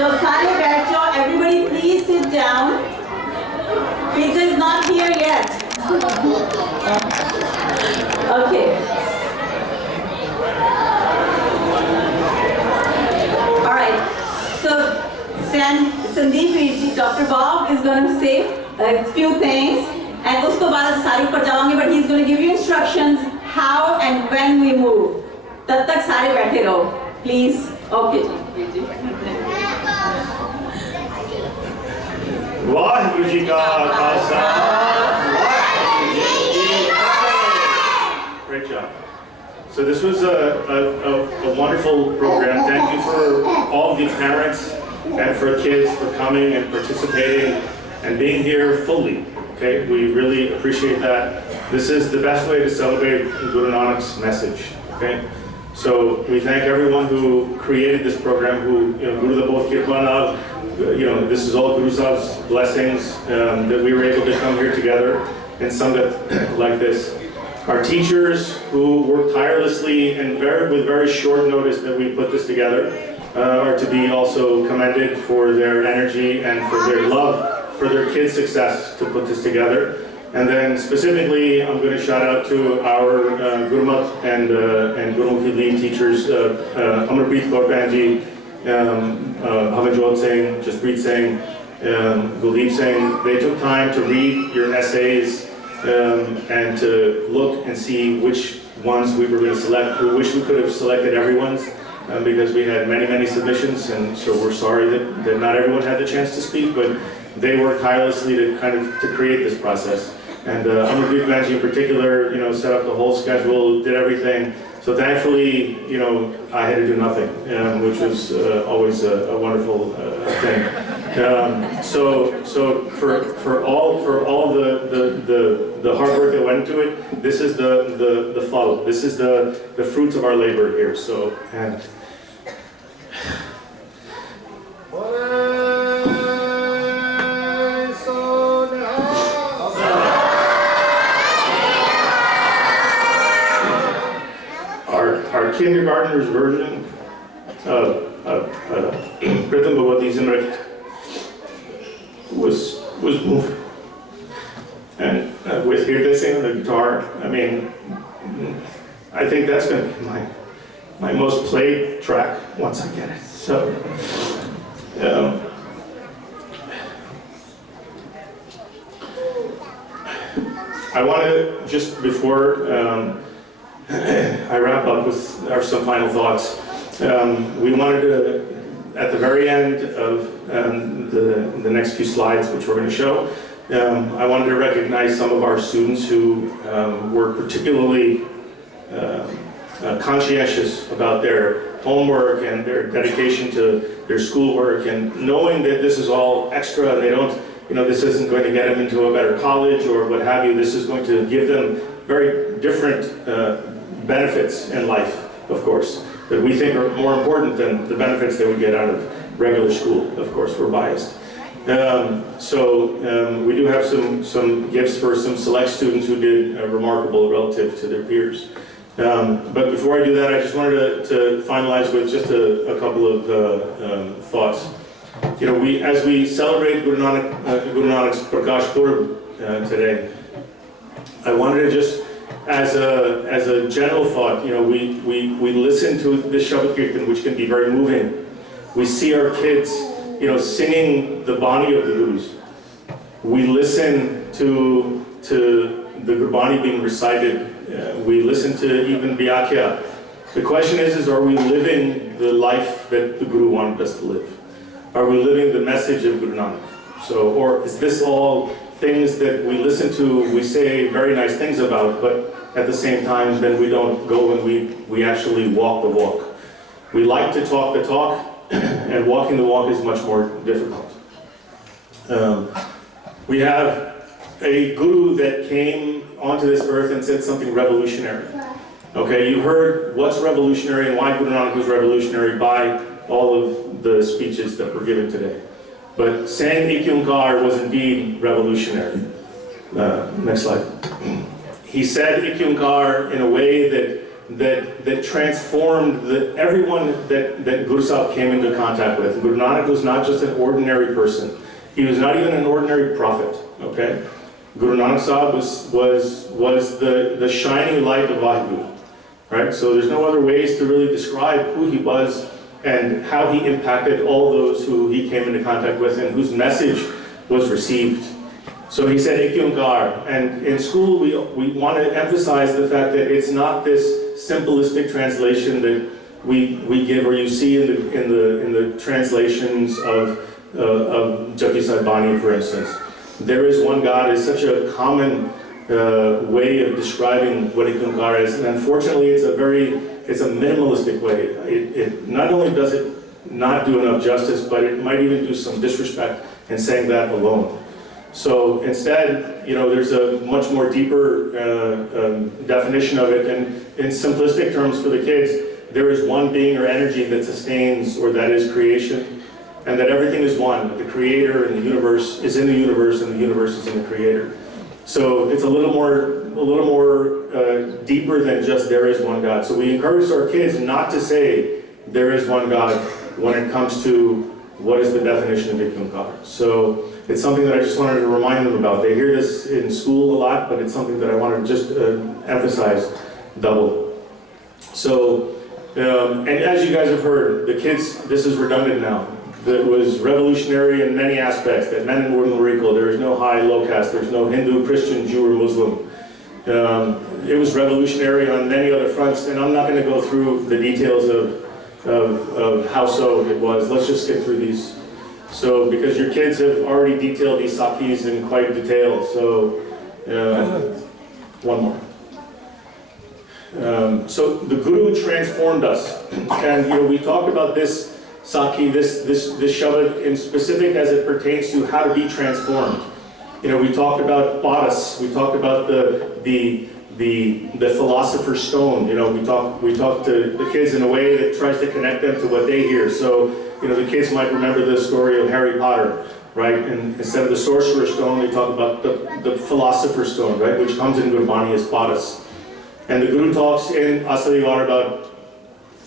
So सारे बैठ जाओ. Everybody please sit down. Pizza is not here yet. Okay. All right. So Sandeep, Dr. Bob is going to say a few things, and उसको बाद सारे ऊपर जाएंगे, but he's going to give you instructions how and when we move. तब तक सारे बैठे रहो, please. Okay. वाहिगुरु जी का खालसा, वाहिगुरु जी की फतेह. Great job. So this was a wonderful program. Thank you for all the parents and for kids for coming and participating and being here fully. Okay, we really appreciate that. This is the best way to celebrate Guru Nanak's message. Okay, so we thank everyone who created this program, who, Guru da Bahut Kirpa Naal, this is all Guru Sahib's blessings that we were able to come here together in Sangat like this. Our teachers who worked tirelessly and with very short notice that we put this together are to be also commended for their energy and for their love for their kids' success to put this together. And then specifically, I'm going to shout out to our Gurmat and Gurmukhi lead teachers, Amarpreet Kaur Panji, Havanjot Singh, Jaspreet Singh, Guldeep Singh. They took time to read your essays and to look and see which ones we were going to select. We wish we could have selected everyone's because we had many submissions, and so we're sorry that not everyone had the chance to speak, but they worked tirelessly to create this process. And Amarpreet Panji in particular, set up the whole schedule, did everything. So thankfully, I had to do nothing, which was always a wonderful thing. So for all the hard work that went into it, this is the follow. This is the fruits of our labor here. So and. Our kindergartner's version of Pritham Bhavati Zimrit was moving. And with Hirday Singh on the guitar, I think that's going to be my most played track once I get it. So, I want to, just before I wrap up with some final thoughts. We wanted to, at the very end of the next few slides, which we're going to show, I wanted to recognize some of our students who were particularly conscientious about their homework and their dedication to their schoolwork, and knowing that this is all extra, they don't, this isn't going to get them into a better college or what have you. This is going to give them very different benefits in life, of course, that we think are more important than the benefits they would get out of regular school. Of course, we're biased. So we do have some gifts for some select students who did remarkable relative to their peers. But before I do that, I just wanted to finalize with just a couple of thoughts. As we celebrate Guru Nanak's Prakash Purab today, I wanted to just, as a general thought, we listen to this Shabad Kirtan, which can be very moving. We see our kids, singing the Bani of the Gurus. We listen to the Gurbani being recited. We listen to even Vyakhya. The question is are we living the life that the Guru wanted us to live? Are we living the message of Guru Nanak? Or is this all things that we listen to, we say very nice things about, but at the same time, then we don't go and we actually walk the walk. We like to talk the talk, and walking the walk is much more difficult. We have a guru that came onto this earth and said something revolutionary. Okay, you heard what's revolutionary and why Guru Nanak was revolutionary by all of the speeches that were given today. But saying Ik Onkar was indeed revolutionary. Next slide. He said Ik Onkar in a way that that transformed everyone that Guru Sahib came into contact with. Guru Nanak was not just an ordinary person. He was not even an ordinary prophet, okay? Guru Nanak Sahib was the shining light of Vaheguru, right? So there's no other ways to really describe who he was and how he impacted all those who he came into contact with and whose message was received. So he said Ek Onkar, and in school we want to emphasize the fact that it's not this simplistic translation that we give, or you see in the translations of Japji Sahib Bani, for instance. There is one God is such a common way of describing what Ek Onkar is, and unfortunately it's a minimalistic way. It not only does it not do enough justice, but it might even do some disrespect in saying that alone. So instead, there's a much more deeper definition of it, and in simplistic terms for the kids, there is one being or energy that sustains, or that is creation, and that everything is one. The creator and the universe is in the universe, and the universe is in the creator. So it's a little more deeper than just there is one God. So we encourage our kids not to say there is one God when it comes to what is the definition of Ek Onkar. So it's something that I just wanted to remind them about. They hear this in school a lot, but it's something that I want to just emphasize double. So, and as you guys have heard, the kids, this is redundant now. It was revolutionary in many aspects, that men and women were equal. There is no high, low caste. There's no Hindu, Christian, Jew, or Muslim. It was revolutionary on many other fronts, and I'm not going to go through the details of how so it was. Let's just skip through these. So, because your kids have already detailed these sakhis in quite detail, so one more. So the Guru transformed us, and we talked about this sakhi, this shabad in specific as it pertains to how to be transformed. We talked about paras, we talked about the philosopher's stone. We talk to the kids in a way that tries to connect them to what they hear. So, the kids might remember the story of Harry Potter, right? And instead of the sorcerer's stone, they talk about the philosopher's stone, right? Which comes in Gurbani as paras. And the Guru talks in Asadivar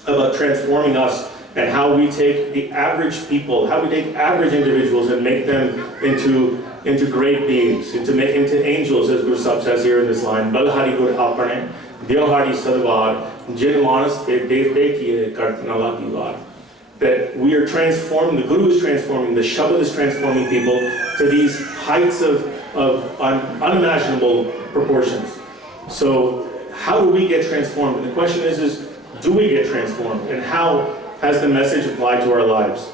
about transforming us and how we take the average people, how we take average individuals and make them into great beings, into angels, as Guru Sahib says here in this line. Balhari Gur Apane, Dyahari Sadvar, Jin Manas Te Devte Kiye Kartanala Diwan. That we are transforming, the Guru is transforming, the Shabad is transforming people to these heights of unimaginable proportions. So how do we get transformed? And the question is do we get transformed? And how has the message applied to our lives?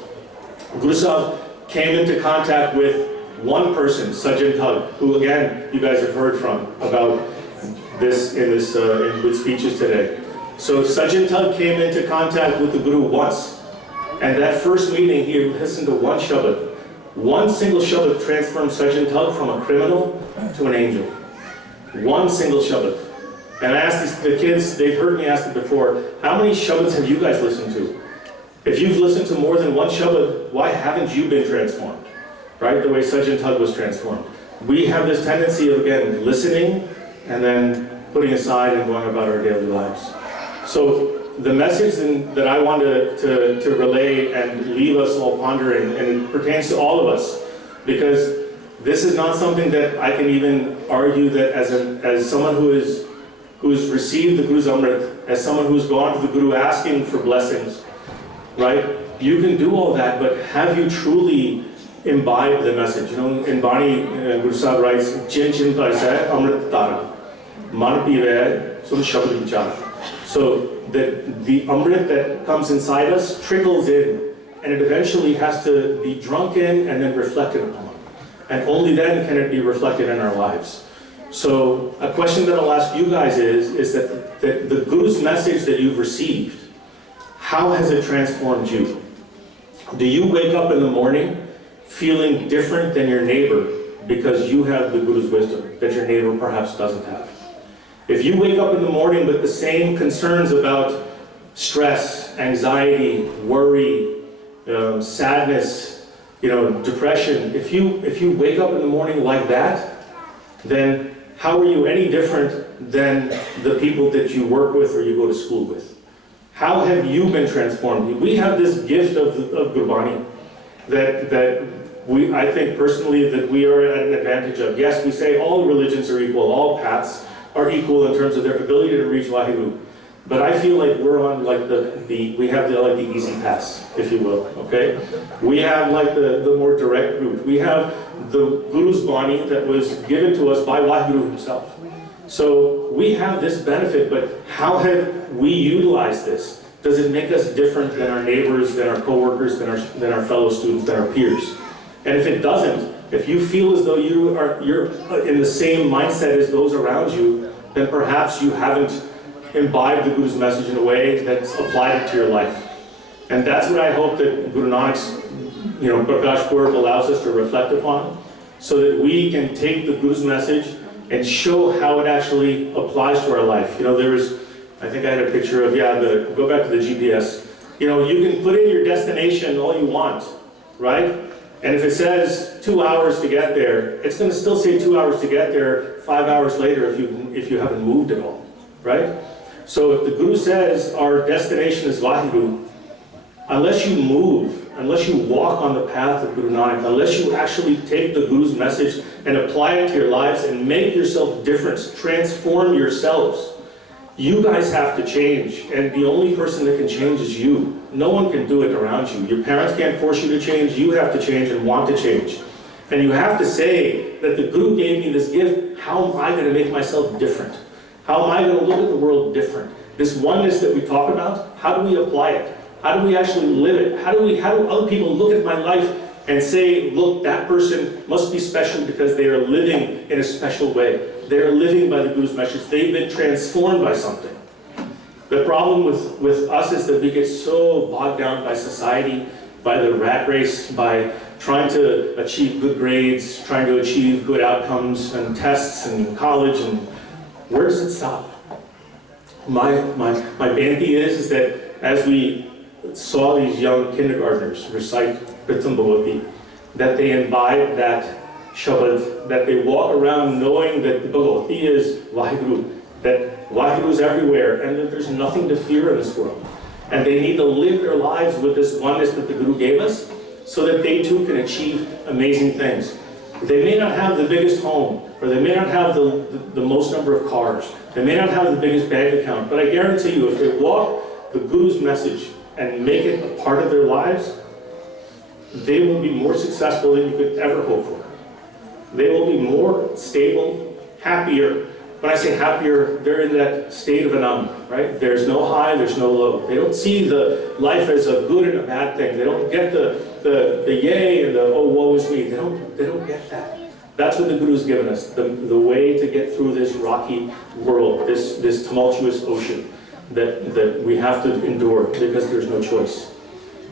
Guru Sahib came into contact with one person, Sajjan Thug, who again, you guys have heard from about this with speeches today. So Sajjan Thug came into contact with the Guru once. And that first meeting, he listened to one shabad. One single shabad transformed Sajjan Thug from a criminal to an angel. One single shabad. And I asked the kids, they've heard me ask it before, how many shabads have you guys listened to? If you've listened to more than one shabad, why haven't you been transformed? Right? The way Sajjan Thug was transformed. We have this tendency of, again, listening and then putting aside and going about our daily lives. So the message that I want to relay and leave us all pondering, and it pertains to all of us, because this is not something that I can even argue that as someone who's received the Guru's Amrit, as someone who's gone to the Guru asking for blessings, right? You can do all that, but have you truly imbibed the message? In Bani, Guru Sahib writes, Chin Chin Taisa Amrit Tara, Man Pive Sun Shabad Vichar. So the Amrit that comes inside us trickles in, and it eventually has to be drunk in and then reflected upon. And only then can it be reflected in our lives. So a question that I'll ask you guys is that the Guru's message that you've received, how has it transformed you? Do you wake up in the morning feeling different than your neighbor because you have the Guru's wisdom that your neighbor perhaps doesn't have? If you wake up in the morning with the same concerns about stress, anxiety, worry, sadness, depression, if you wake up in the morning like that, then how are you any different than the people that you work with or you go to school with? How have you been transformed? We have this gift of Gurbani that I think personally that we are at an advantage of. Yes, we say all religions are equal, all paths are equal in terms of their ability to reach Waheguru. But I feel like we're on like we have the easy pass, if you will, okay? We have like the more direct route. We have the Guru's Bani that was given to us by Waheguru himself. So we have this benefit, but how have we utilized this? Does it make us different than our neighbors, than our coworkers, than our fellow students, than our peers? And if it doesn't, if you feel as though you're in the same mindset as those around you, then perhaps you haven't imbibed the Guru's message in a way that's applied it to your life. And that's what I hope that Guru Nanak's Prakash Purab allows us to reflect upon, so that we can take the Guru's message and show how it actually applies to our life. I think I had a picture of, go back to the GPS. You can put in your destination all you want, right? And if it says 2 hours to get there, it's going to still say 2 hours to get there 5 hours later if you haven't moved at all, right? So if the Guru says our destination is Waheguru, unless you move, unless you walk on the path of Guru Nanak, unless you actually take the Guru's message and apply it to your lives and make yourself different, transform yourselves, you guys have to change. And the only person that can change is you. No one can do it around you. Your parents can't force you to change. You have to change and want to change. And you have to say that the Guru gave me this gift. How am I going to make myself different? How am I going to look at the world different? This oneness that we talk about, how do we apply it? How do we actually live it? How do other people look at my life and say, look, that person must be special because they are living in a special way. They are living by the Guru's message. They've been transformed by something. The problem with us is that we get so bogged down by society, by the rat race, by trying to achieve good grades, trying to achieve good outcomes and tests and college, and where does it stop? My banti is that as we saw these young kindergartners recite Pritham Bhagavati, that they imbibe that Shabad, that they walk around knowing that the Bhagavati is Waheguru, that Waheguru is everywhere, and that there's nothing to fear in this world. And they need to live their lives with this oneness that the Guru gave us, so that they too can achieve amazing things. They may not have the biggest home, or they may not have the most number of cars, they may not have the biggest bank account, but I guarantee you, if they walk the Guru's message and make it a part of their lives, they will be more successful than you could ever hope for. They will be more stable, happier. When I say happier, they're in that state of anand, right? There's no high, there's no low. They don't see the life as a good and a bad thing. They don't get the yay and the oh woe is me. They don't get that. That's what the Guru's given us, the way to get through this rocky world, this tumultuous ocean that we have to endure because there's no choice.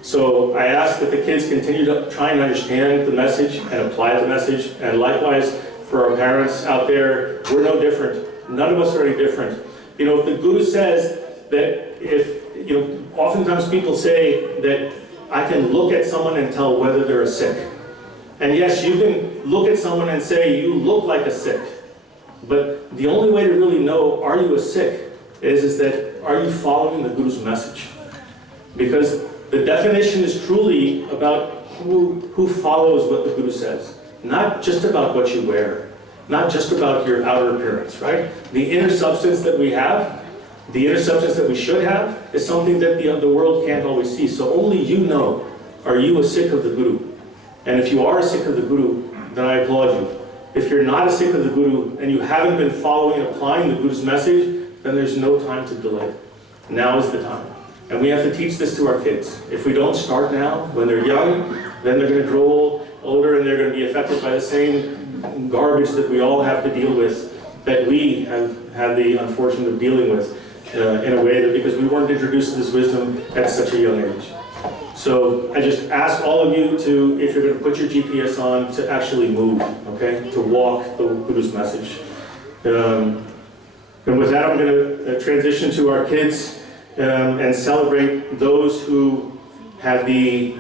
So I ask that the kids continue to try and understand the message and apply the message. And likewise, for our parents out there, we're no different. None of us are any different. If the Guru says that oftentimes people say that I can look at someone and tell whether they're a Sikh. And yes, you can look at someone and say, you look like a Sikh. But the only way to really know, are you a Sikh, is that, are you following the Guru's message? Because the definition is truly about who follows what the Guru says. Not just about what you wear. Not just about your outer appearance, right? The inner substance that we have, the inner substance that we should have, is something that the world can't always see. So only you know, are you a Sikh of the Guru? And if you are a Sikh of the Guru, then I applaud you. If you're not a Sikh of the Guru, and you haven't been following and applying the Guru's message, then there's no time to delay. Now is the time. And we have to teach this to our kids. If we don't start now, when they're young, then they're going to grow older and they're going to be affected by the same garbage that we all have to deal with, that we have had the unfortune of dealing with in a way that because we weren't introduced to this wisdom at such a young age. So I just ask all of you to, if you're going to put your GPS on, to actually move, okay? To walk the Guru's message. And with that, I'm going to transition to our kids and celebrate those who had the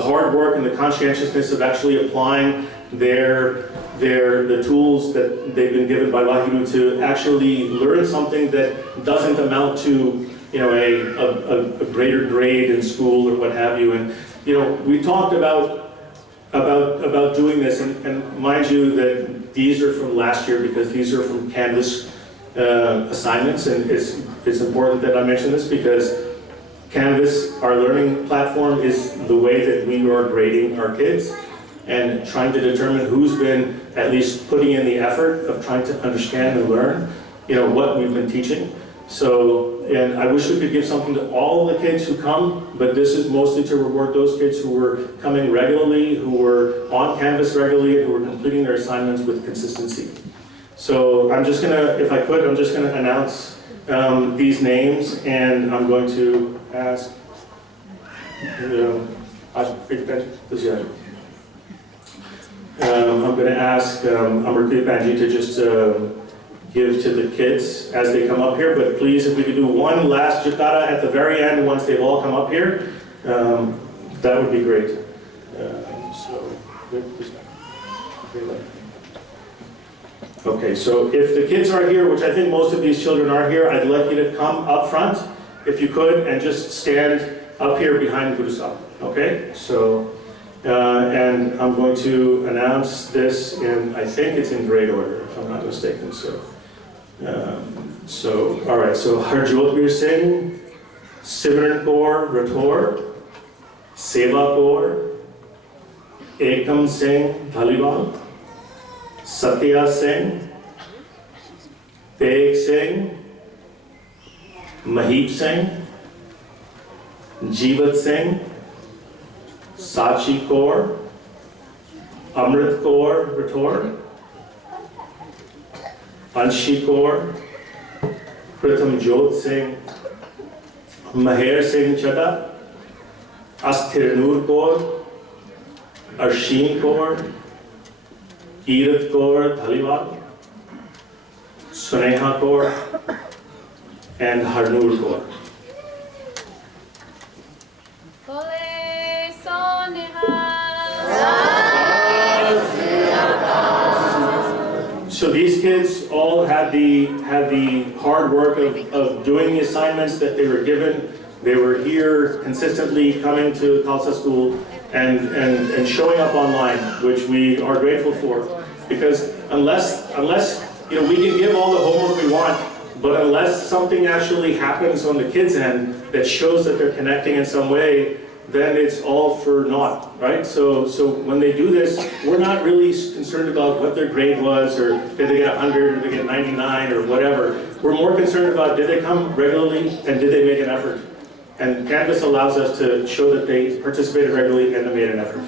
hard work and the conscientiousness of actually applying their the tools that they've been given by Waheguru to actually learn something that doesn't amount to, you know, a greater grade in school or what have you. And, you know, we talked about doing this, and mind you that these are from last year because these are from Canvas assignments, and it's important that I mention this because Canvas, our learning platform, is the way that we are grading our kids and trying to determine who's been at least putting in the effort of trying to understand and learn, you know, what we've been teaching. So, and I wish we could give something to all the kids who come, but this is mostly to reward those kids who were coming regularly, who were on Canvas regularly, and who were completing their assignments with consistency. So I'm just gonna, if I could, I'm just gonna announce these names, and I'm going to ask, I'm going to ask Amrita Panji to just give to the kids as they come up here, but please, if we could do one last Jakarta at the very end once they've all come up here, that would be great. Okay, so if the kids are here, which I think most of these children are here, I'd like you to come up front, if you could, and just stand up here behind Guru Sahib, okay? So, and I'm going to announce this in, I think it's in grade order, if I'm not mistaken, so. All right, so Harjotbir Singh, Simran Kaur Rathore, Seva Kaur, Ekam Singh Dhaliwal, Satya Singh, Teg Singh, Mahip Singh, Jeevat Singh, Sachi Kaur, Amrit Kaur Rathore, Anshi Kaur, Pratham Jot Singh, Maher Singh Chadha, Asthir Noor Kaur, Arsheen Kaur, Kirat Kaur Dhaliwal, Suneha Kaur, and Harnoor Kaur. So these kids all had the hard work of doing the assignments that they were given. They were here consistently coming to Khalsa School and showing up online, which we are grateful for. Because unless you know, we can give all the homework we want, but unless something actually happens on the kids' end that shows that they're connecting in some way, then it's all for naught, right? So when they do this, we're not really concerned about what their grade was, or did they get 100, or did they get 99, or whatever. We're more concerned about, did they come regularly, and did they make an effort? And Canvas allows us to show that they participated regularly and they made an effort.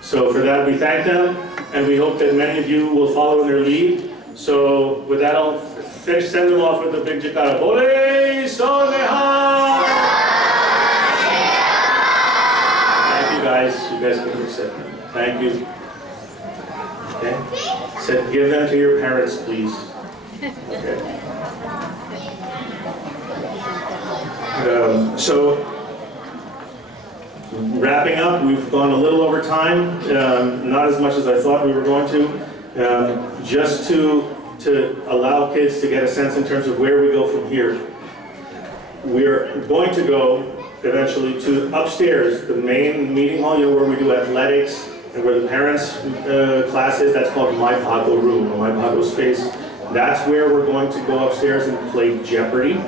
So for that, we thank them, and we hope that many of you will follow in their lead. So with that, I'll send them off with a big Jakarta. Bole Soneha! Guys, you guys can sit. Thank you. Okay. So give them to your parents, please. Okay. So wrapping up, we've gone a little over time, not as much as I thought we were going to. Just to allow kids to get a sense in terms of where we go from here. We're going to go eventually to upstairs, the main meeting hall, where we do athletics and where the parents' class is. That's called My Bhago Room, or My Bhago Space. That's where we're going to go upstairs and play Jeopardy,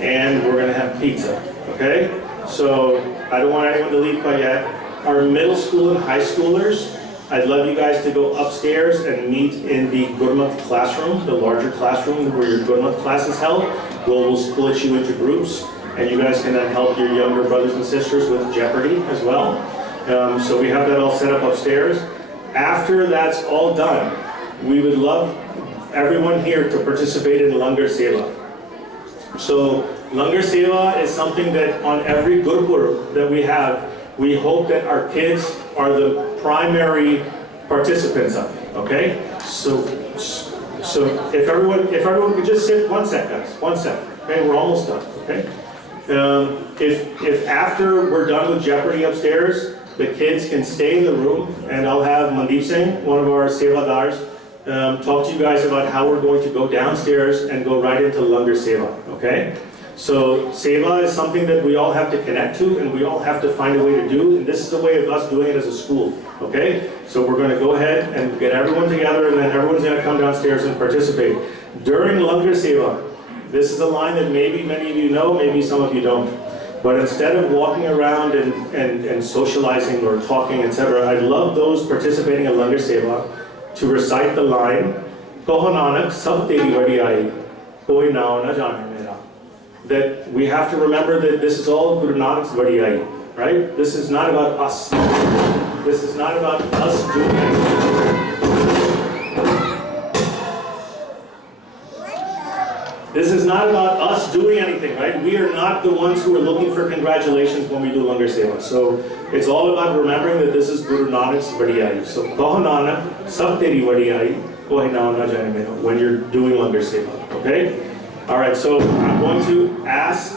and we're going to have pizza, okay? So I don't want anyone to leave quite yet. Our middle school and high schoolers, I'd love you guys to go upstairs and meet in the Gurmat classroom, the larger classroom where your Gurmat class is held. We'll split you into groups, and you guys can then help your younger brothers and sisters with Jeopardy as well. So we have that all set up upstairs. After that's all done, we would love everyone here to participate in Langar Seva. So Langar Seva is something that on every Gurpurab that we have, we hope that our kids are the primary participants of it, okay? So if everyone could just sit 1 sec, guys, 1 sec, okay? We're almost done, okay? If after we're done with Jeopardy upstairs, the kids can stay in the room, and I'll have Mandeep Singh, one of our Sevadars, talk to you guys about how we're going to go downstairs and go right into Langar Seva, okay? So Seva is something that we all have to connect to and we all have to find a way to do, and this is a way of us doing it as a school, okay? So we're going to go ahead and get everyone together, and then everyone's going to come downstairs and participate. During Langar Seva, this is a line that maybe many of you know, maybe some of you don't. But instead of walking around and socializing or talking, etc., I'd love those participating in Langar Seva to recite the line, Kaho Nanak sab teri vadiyai, koi nao na jane mera. That we have to remember that this is all Guru Nanak's vadiyai, right? This is not about us. This is not about us doing it. This is not about us doing anything, right? We are not the ones who are looking for congratulations when we do Langar Seva. So it's all about remembering that this is Guru Nanak's vadiyai. So Kaho Nanak sab teri vadiyai, koi nao na jane mera, when you're doing Langar Seva, okay? All right, so I'm going to ask,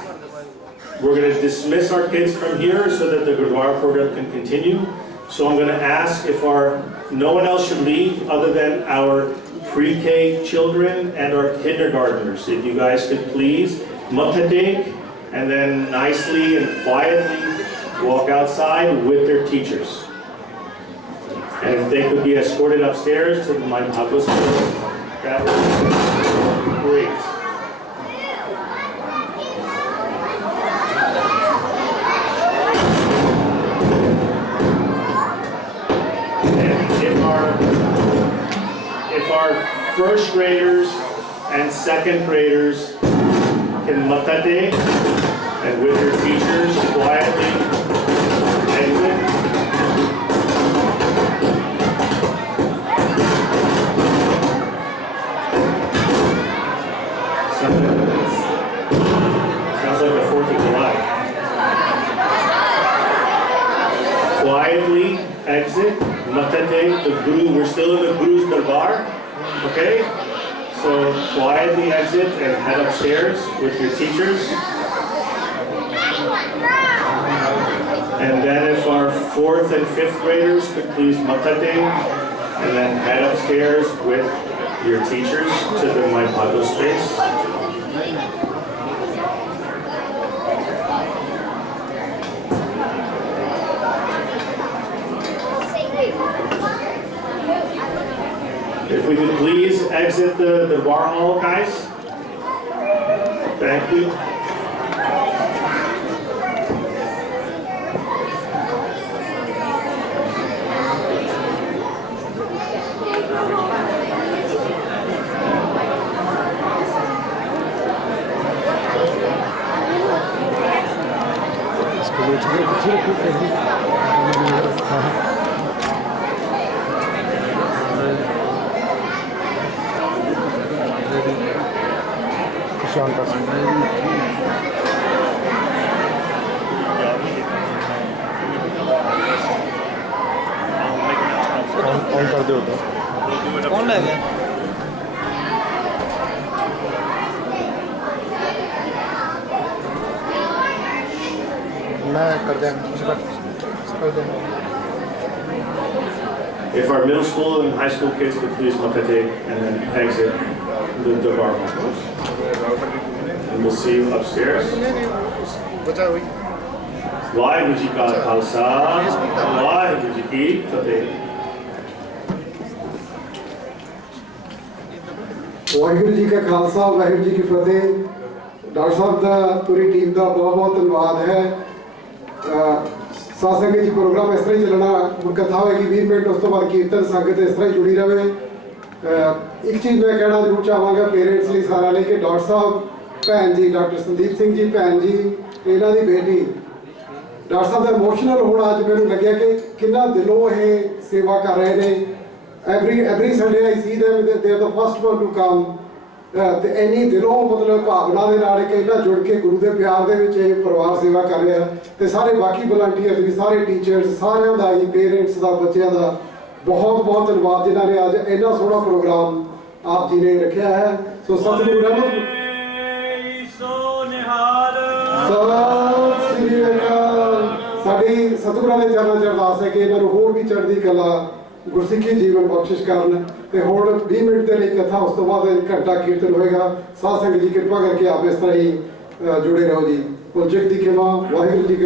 we're going to dismiss our kids from here so that the Gurdwara program can continue. So I'm going to ask if no one else should leave other than our pre-K children and our kindergartners. If you guys could please matha tek and then nicely and quietly walk outside with their teachers. And if they could be escorted upstairs to my Bhagavad school, that would be great. If our first graders and second graders can matha tek and with their teachers quietly exit. Sounds like the 4th of July. Quietly exit, matha tek, the Guru, we're still in the Guru's Darbar, okay? So quietly exit and head upstairs with your teachers. And then if our 4th and 5th graders could please matha tek and then head upstairs with your teachers to the My Bhagavad space. If we could please exit the bar hall, guys. Thank you. On कर दो कौन ले गया मैं कर दें If our middle school and high school kids could please matha tek and then exit the bar hall. And we'll see you upstairs. Vaheguru Ji Ka Khalsa, Vaheguru Ji Ki Fateh. Waheguru ji ਕਾ ਖਾਲਸਾ ਵਾਹਿਗੁਰੂ ਜੀ ਕੀ ਫਤਿਹ। Doctor ਸਾਹਿਬ ਦਾ ਪੂਰੀ team ਦਾ ਬਹੁਤ ਬਹੁਤ ਧੰਨਵਾਦ ਹੈ। ਸਾਧ ਸੰਗਤ ਜੀ programme ਇਸ ਤਰ੍ਹਾਂ ਹੀ ਚੱਲਣਾ, ਕਥਾ ਹੋਏਗੀ 20 ਮਿੰਟ, ਉਸ ਤੋਂ ਬਾਅਦ ਕੀਰਤਨ, ਸੰਗਤ ਇਸ ਤਰ੍ਹਾਂ ਹੀ ਜੁੜੀ ਰਹੇ। ਇੱਕ ਚੀਜ਼ ਮੈਂ ਕਹਿਣਾ ਜ਼ਰੂਰ ਚਾਹਾਂਗਾ ਪੇਰੈਂਟਸ ਲਈ, ਸਾਰਿਆਂ ਲਈ, ਕਿ ਡਾਕਟਰ ਸਾਹਿਬ ਭੈਣ ਜੀ ਡਾਕਟਰ ਸੰਦੀਪ ਸਿੰਘ ਜੀ ਭੈਣ ਜੀ, ਇਹਨਾਂ ਦੀ ਬੇਟੀ ਡਾਕਟਰ ਸਾਹਿਬ ਦਾ ਇਮੋਸ਼ਨਲ ਹੋਣਾ ਅੱਜ ਮੈਨੂੰ ਲੱਗਿਆ ਕਿ ਕਿੰਨਾ ਦਿਲੋਂ ਇਹ ਸੇਵਾ ਕਰ ਰਹੇ ਨੇ। every Sunday I see them, they are the first one to come. ਤੇ ਇੰਨੀ ਦਿਲੋਂ ਮਤਲਬ ਭਾਵਨਾ ਦੇ ਨਾਲ ਕਿ ਇਹਨਾਂ ਜੁੜ ਕੇ ਗੁਰੂ ਦੇ ਪਿਆਰ ਦੇ ਵਿੱਚ ਇਹ ਪਰਿਵਾਰ ਸੇਵਾ ਕਰ ਰਿਹਾ। ਤੇ ਸਾਰੇ ਬਾਕੀ ਵਲੰਟੀਅਰਸ ਵੀ, ਸਾਰੇ ਟੀਚਰਸ, ਸਾਰਿਆਂ ਦਾ ਹੀ, ਪੇਰੈਂਟਸ ਦਾ, ਬੱਚਿਆਂ ਦਾ ਬਹੁਤ ਬਹੁਤ ਧੰਨਵਾਦ ਜਿਨ੍ਹਾਂ ਨੇ ਅੱਜ ਇੰਨਾ ਸੋਹਣਾ ਪ੍ਰੋਗਰਾਮ ਆਪ ਜੀ ਨੇ ਰੱਖਿਆ ਹੈ। ਸੋ ਸਤਿਗੁਰੂ ਰਹਿਮਤ ਸਤਿ ਸ੍ਰੀ ਅਕਾਲ। ਸਾਡੀ ਸਤਿਗੁਰਾਂ ਦੇ ਚਰਨਾਂ 'ਚ ਅਰਦਾਸ ਹੈ ਕਿ ਇਹਨਾਂ ਨੂੰ ਹੋਰ ਵੀ ਚੜ੍ਹਦੀ ਕਲਾ ਗੁਰਸਿੱਖੀ ਜੀਵਨ ਬਖਸ਼ਿਸ਼ ਕਰਨ। ਤੇ ਹੁਣ 20 ਮਿੰਟ ਦੇ ਲਈ ਕਥਾ, ਉਸ ਤੋਂ ਬਾਅਦ ਘੰਟਾ ਕੀਰਤਨ ਹੋਏਗਾ। ਸਾਧ ਸੰਗਤ ਜੀ ਕਿਰਪਾ ਕਰਕੇ ਆਪ ਇਸ ਤਰ੍ਹਾਂ ਹੀ ਜੁੜੇ ਰਹੋ ਜੀ। ਪੁੱਜਕ ਦੀ ਖਿਮਾ, ਵਾਹਿਗੁਰੂ ਜੀ ਕਾ